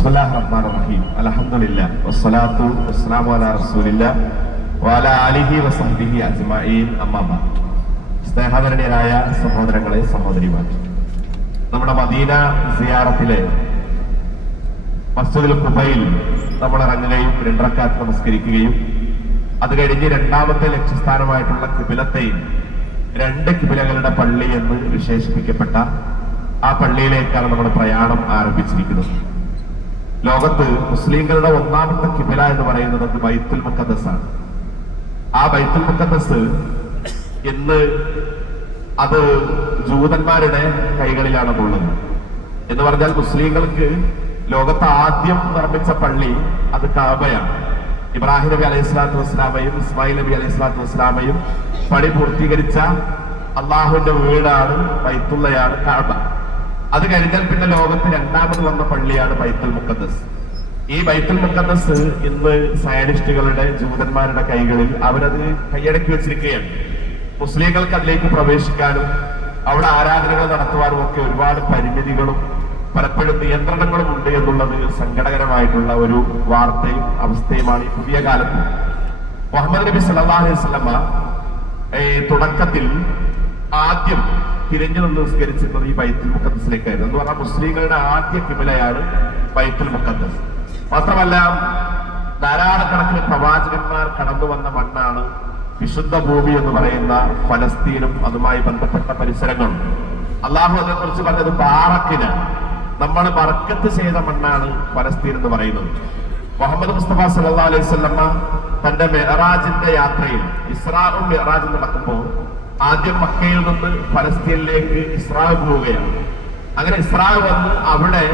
ബിസ്മില്ലാഹിർ സഹോദരങ്ങളെ സഹോദരിമാർ നമ്മുടെ മദീന സിയാറത്തിലെ മസ്ജിദുൽ ഖുബയിൽ നമ്മൾ ഇറങ്ങുകയും രണ്ടറക്കാത്ത് നമസ്കരിക്കുകയും അത് കഴിഞ്ഞ് രണ്ടാമത്തെ ലക്ഷ്യസ്ഥാനമായിട്ടുള്ള കിബിലത്തെയും രണ്ട് കിബിലകളുടെ പള്ളി എന്ന് വിശേഷിപ്പിക്കപ്പെട്ട ആ പള്ളിയിലേക്കാണ് നമ്മുടെ പ്രയാണം ആരംഭിച്ചിരിക്കുന്നത്. ലോകത്ത് മുസ്ലിങ്ങളുടെ ഒന്നാമത്തെ കിബില എന്ന് പറയുന്നത് ബൈത്തുൽ മുക്കദ്സ് ആണ് ആ ബൈത്തുൽ മുക്കദ്സ് ഇന്ന് അത് ജൂതന്മാരുടെ കൈകളിലാണ് ഉള്ളത്. എന്ന് പറഞ്ഞാൽ മുസ്ലിങ്ങൾക്ക് ലോകത്ത് ആദ്യം നിർമ്മിച്ച പള്ളി അത് കാബയാണ്. ഇബ്രാഹിം നബി അലൈഹി സ്വലാത്തു വസ്സലാമയും ഇസ്മായിൽ നബി അലൈഹി സ്വലാത്തു വസ്സലാമയും പണി പൂർത്തീകരിച്ച അള്ളാഹുവിന്റെ വീടാണ് ബൈത്തുള്ളയാണ് കാബ. അത് കഴിഞ്ഞാൽ പിന്നെ ലോകത്ത് രണ്ടാമത് വന്ന പള്ളിയാണ് ബൈത്തുൽ മുക്കദ്ദസ് ഈ ബൈത്തുൽ മുക്കദ്ദസ് ഇന്ന് സയനിസ്റ്റുകളുടെ ജൂതന്മാരുടെ കൈകളിൽ അവരത് കൈയടക്കി വെച്ചിരിക്കുകയാണ്. മുസ്ലിങ്ങൾക്ക് അതിലേക്ക് പ്രവേശിക്കാനും അവിടെ ആരാധനകൾ നടത്തുവാനും ഒക്കെ ഒരുപാട് പരിമിതികളും പലപ്പോഴും നിയന്ത്രണങ്ങളും ഉണ്ട് എന്നുള്ളത് സങ്കടകരമായിട്ടുള്ള ഒരു വാർത്തയും അവസ്ഥയുമാണ് ഈ പുതിയ കാലത്ത്. മുഹമ്മദ് നബി സല്ലല്ലാഹു അലൈഹി വസല്ലമ ഏ, തുടക്കത്തിൽ ആദ്യം തിരിഞ്ഞു നിന്ന് നിസ്കരിച്ചിരുന്നത് ഈ ബൈത്തുൽ മുക്കദ്സിലേക്കായിരുന്നു എന്ന് പറഞ്ഞാൽ മുസ്ലിങ്ങളുടെ ആദ്യ കിബിലയാണ് ബൈത്തുൽ മുക്കദ്സ് മാത്രമല്ല ധാരാളക്കണക്കിന് പ്രവാചകന്മാർ കടന്നു വന്ന മണ്ണാണ് വിശുദ്ധ ഭൂമി എന്ന് പറയുന്ന ഫലസ്തീനും അതുമായി ബന്ധപ്പെട്ട പരിസരങ്ങളും. അള്ളാഹു അതിനെ കുറിച്ച് പറഞ്ഞത് ബാറക്കിന്. നമ്മൾ ബർക്കത്ത് ചെയ്ത മണ്ണാണ് ഫലസ്തീൻ എന്ന് പറയുന്നത്. മുഹമ്മദ് മുസ്തഫ സല്ലാ അലൈഹി സ്വല്ലമ്മ തന്റെ മെഹറാജിന്റെ യാത്രയിൽ ഇസ്രാവും മെഹറാജും നടക്കുമ്പോൾ ആദ്യം മക്കയിൽ നിന്ന് ഫലസ്തീനിലേക്ക് ഇസ്രാവ് പോവുകയാണ്. അങ്ങനെ ഇസ്രാവ് വന്ന് അവിടെ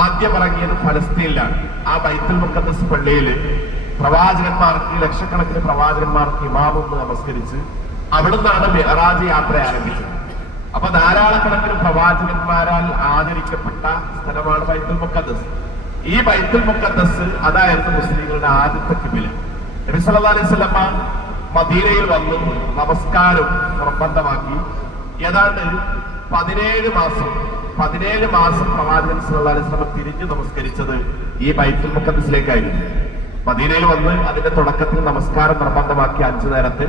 ആദ്യം ഇറങ്ങിയത് ഫലസ്തീനിലാണ്. ആ ബൈത്തുൽ മുക്കദ്സ് പള്ളിയിൽ പ്രവാചകന്മാർക്ക് ലക്ഷക്കണക്കിന് പ്രവാചകന്മാർക്ക് ഇമാമൊന്ന് നമസ്കരിച്ച് അവിടുന്നാണ് മെഹറാജ് യാത്ര ആരംഭിച്ചത്. അപ്പൊ ധാരാളക്കണക്കിന് പ്രവാചകന്മാരാൽ ആദരിക്കപ്പെട്ട സ്ഥലമാണ് ബൈത്തുൽ മുക്കദ്സ് ഈ ബൈത്തുൽ മുക്കദ്സ് അതായത് മുസ്ലിങ്ങളുടെ ആദ്യത്തെ കിബില. നബി സല്ലല്ലാഹു അലൈഹി വസല്ലമ മദീനയിൽ വന്ന് നമസ്കാരം നിർബന്ധമാക്കി. ഏതാണ്ട് പതിനേഴ് മാസം പതിനേഴ് മാസം പ്രവാചകൻ വസല്ലമ തിരിഞ്ഞു നമസ്കരിച്ചത് ഈ ബൈത്തുൽ മുക്കദ്ദസിലേക്കായിരുന്നു മദീനയിൽ വന്ന് അതിന്റെ തുടക്കത്തിൽ നമസ്കാരം നിർബന്ധമാക്കി അഞ്ചു നേരത്തെ.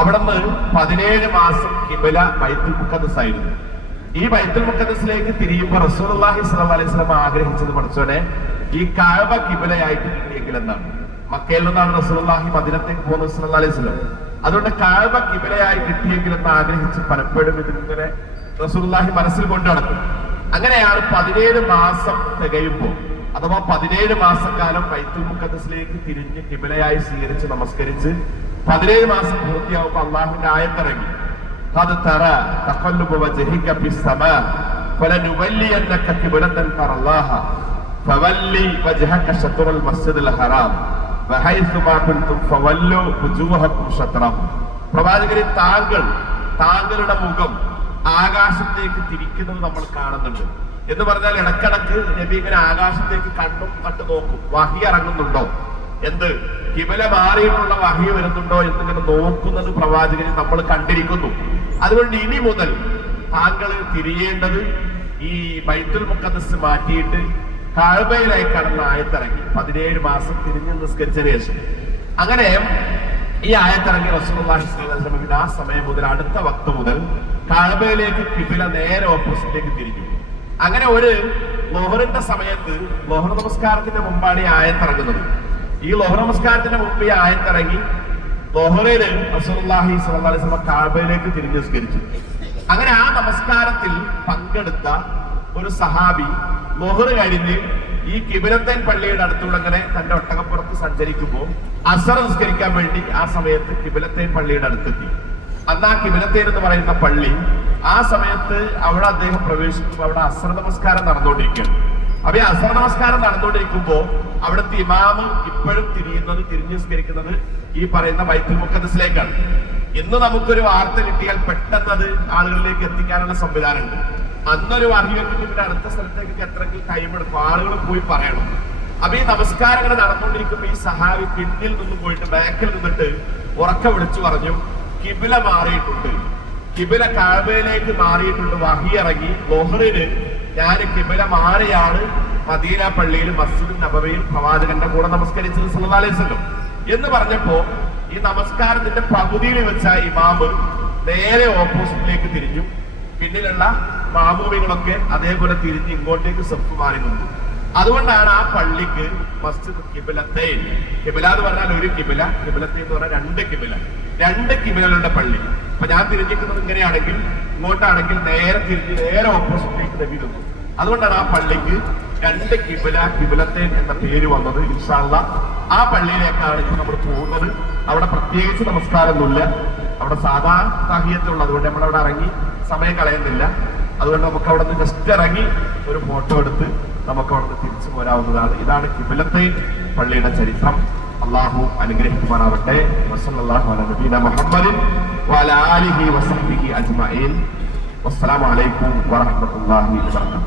അവിടുന്ന് പതിനേഴ് മാസം കിബില ബൈത്തുൽ ആയിരുന്നു ഈ ബൈത്തുൽ മുക്കദ്സിലേക്ക് തിരിയുമ്പോൾ റസൂൽ അള്ളാഹി സ്വലം അലൈഹി സ്വലം ആഗ്രഹിച്ചത് പഠിച്ചോനെ ഈ കഅബ കിബിലയായിട്ട് കിട്ടിയെങ്കിൽ എന്നാണ് മക്കയിൽ നിന്നാണ് റസൂലുള്ളാഹി മദീനത്തേക്ക് പോകുന്നത് സ്വല്ലല്ലാഹി അലൈഹി വസല്ലം അതുകൊണ്ട് കഅബ കിബിലയായി കിട്ടിയെങ്കിൽ എന്ന് ആഗ്രഹിച്ച് പലപ്പോഴും ഇതിങ്ങനെ റസൂലുള്ളാഹി മനസ്സിൽ കൊണ്ടു നടക്കും അങ്ങനെയാണ് പതിനേഴ് മാസം തികയുമ്പോൾ അഥവാ പതിനേഴ് മാസക്കാലം ബൈത്തുൽ മുക്കദ്സിലേക്ക് തിരിഞ്ഞ് കിബിലയായി സ്വീകരിച്ച് നമസ്കരിച്ച് പതിനേഴ് മാസം പൂർത്തിയാവുമ്പോൾ അള്ളാഹുവിന്റെ ആയത്തിറങ്ങി قد ترى تقلب وجهك في السماء فلنولينك قبلة ترضاها فولي وجهك شطر المسجد الحرام പ്രവാചകരെ താങ്കൾ താങ്കളുടെ മുഖം ആകാശത്തേക്ക് തിരിക്കുന്നത് നമ്മൾ കാണുന്നുണ്ട്. എന്ന് പറഞ്ഞാൽ ഇടക്കിടക്ക് നബി ആകാശത്തേക്ക് കണ്ടും കണ്ടു നോക്കും. വഹി ഇറങ്ങുന്നുണ്ടോ? എന്ത്? കിബല മാറിയിട്ടുള്ള വഹി വരുന്നുണ്ടോ? എന്നിങ്ങനെ നോക്കുന്നത് പ്രവാചകനെ നമ്മൾ കണ്ടിരിക്കുന്നു. അതുകൊണ്ട് ഇനി മുതൽ താങ്കൾ തിരിയേണ്ടത് ഈ ബൈത്തുൽ മുക്കദസ് മാറ്റിയിട്ട് കാഴ്ബയിലേക്കാണെന്ന് ആയത്തിറങ്ങി. പതിനേഴ് മാസം തിരിഞ്ഞ് നിസ്കരിച്ച ശേഷം. അങ്ങനെ ഈ ആയത്തിറങ്ങി അലൈഹി ആ സമയം മുതൽ അടുത്ത വക്ത മുതൽ കാഴ്ബയിലേക്ക് കിബില നേരെ ഓപ്പോസിറ്റിലേക്ക് തിരിഞ്ഞു. അങ്ങനെ ഒരു ലോഹറിന്റെ സമയത്ത് ലോഹർ നമസ്കാരത്തിന്റെ മുമ്പാണ് ഈ ആയത്തിറങ്ങുന്നത്. ഈ ലോഹർ നമസ്കാരത്തിന്റെ മുമ്പ് ഈ ആയത്തിറങ്ങി ലോഹറയിൽ വസല്ലം കാബയിലേക്ക് തിരിഞ്ഞു നിസ്കരിച്ചു. അങ്ങനെ ആ നമസ്കാരത്തിൽ പങ്കെടുത്ത ഒരു സഹാബി ലോഹർ കഴിഞ്ഞ് ഈ കിബിലത്തൻ പള്ളിയുടെ അടുത്തൂടെ അങ്ങനെ തന്റെ ഒട്ടകപ്പുറത്ത് സഞ്ചരിക്കുമ്പോൾ അസർ നിസ്കരിക്കാൻ വേണ്ടി ആ സമയത്ത് കിബിലത്തേൻ പള്ളിയുടെ അടുത്തെത്തി. അന്ന് ആ കിബിലത്തേൻ എന്ന് പറയുന്ന പള്ളി ആ സമയത്ത് അവിടെ അദ്ദേഹം പ്രവേശിക്കുമ്പോൾ അവിടെ അസർ നമസ്കാരം നടന്നുകൊണ്ടിരിക്കുകയാണ്. അപ്പൊ ഈ അസർ നമസ്കാരം നടന്നുകൊണ്ടിരിക്കുമ്പോ അവിടുത്തെ ഇമാമ് ഇപ്പോഴും തിരിയുന്നത് തിരിഞ്ഞു നിസ്കരിക്കുന്നത് ഈ പറയുന്ന ബൈത്തുൽ മുക്കദസിലേക്കാണ് ഇന്ന് നമുക്കൊരു വാർത്ത കിട്ടിയാൽ പെട്ടെന്ന് അത് ആളുകളിലേക്ക് എത്തിക്കാനുള്ള സംവിധാനമുണ്ട്. അന്നൊരു വഹിയൊക്കെ പിന്നെ അടുത്ത സ്ഥലത്തേക്ക് എത്രയെങ്കിലും കൈമെടുക്കും? ആളുകൾ പോയി പറയണം. അപ്പൊ ഈ നമസ്കാരങ്ങൾ നടന്നുകൊണ്ടിരിക്കുമ്പോ ഈ സഹാബി പിന്നിൽ നിന്ന് പോയിട്ട് ബാക്കിൽ നിന്നിട്ട് ഉറക്കം വിളിച്ചു പറഞ്ഞു കിബില മാറിയിട്ടുണ്ട്. കിബില കാഴ്ബയിലേക്ക് മാറിയിട്ടുണ്ട്. വഹി ഇറങ്ങി. ലോഹറിന് ഞാൻ കിബില മാറിയാണ് മദീന പള്ളിയിൽ മസ്ജിദ് നബവയിൽ പ്രവാചകന്റെ കൂടെ നമസ്കരിച്ചത് വസല്ലം. എന്ന് പറഞ്ഞപ്പോ ഈ നമസ്കാരത്തിന്റെ പകുതിയിൽ വെച്ച ഇമാമ് നേരെ ഓപ്പോസിറ്റിലേക്ക് തിരിഞ്ഞു. പിന്നിലുള്ള മാമൂമികളൊക്കെ അതേപോലെ തിരിഞ്ഞ് ഇങ്ങോട്ടേക്ക് സെഫ് മാറി നിന്നു. അതുകൊണ്ടാണ് ആ പള്ളിക്ക് മസ്ജിദ് കിബിലത്തെ കിബില എന്ന് പറഞ്ഞാൽ ഒരു കിബില. കിബിലത്തെ എന്ന് പറഞ്ഞാൽ രണ്ട് കിബില. രണ്ട് കിബിലകളുടെ പള്ളി. അപ്പൊ ഞാൻ തിരിഞ്ഞിരിക്കുന്നത് ഇങ്ങനെയാണെങ്കിൽ ഇങ്ങോട്ടാണെങ്കിൽ നേരെ തിരിഞ്ഞ് നേരെ ഓപ്പോസിറ്റിലേക്ക് നബി നിന്നു. അതുകൊണ്ടാണ് ആ പള്ളിക്ക് രണ്ട് കിബില കിബിലത്തെ എന്ന പേര് വന്നത് ഇൻഷാല്ല ആ പള്ളിയിലേക്കാണ് ഇപ്പൊ നമ്മൾ പോകുന്നത്. അവിടെ പ്രത്യേകിച്ച് നമസ്കാരമൊന്നുമില്ല. അവിടെ സാധാ താഹിയത്തുള്ളത് കൊണ്ട് നമ്മൾ അവിടെ ഇറങ്ങി സമയം കളയുന്നില്ല. അതുകൊണ്ട് നമുക്ക് അവിടെ നിന്ന് ജസ്റ്റ് ഇറങ്ങി ഒരു ഫോട്ടോ എടുത്ത് നമുക്ക് അവിടെ നിന്ന് തിരിച്ചു പോരാവുന്നതാണ്. ഇതാണ് കിബിലത്തെ പള്ളിയുടെ ചരിത്രം. അള്ളാഹു അനുഗ്രഹിക്കുമാറാവട്ടെ. വസല്ലല്ലാഹു അലാ നബീന മുഹമ്മദിൻ വഅല ആലിഹി വസഹ്ബിഹി അജ്മഈൻ. അലൈക്കും വറഹ്മത്തുള്ളാഹി വബറകാതുഹു.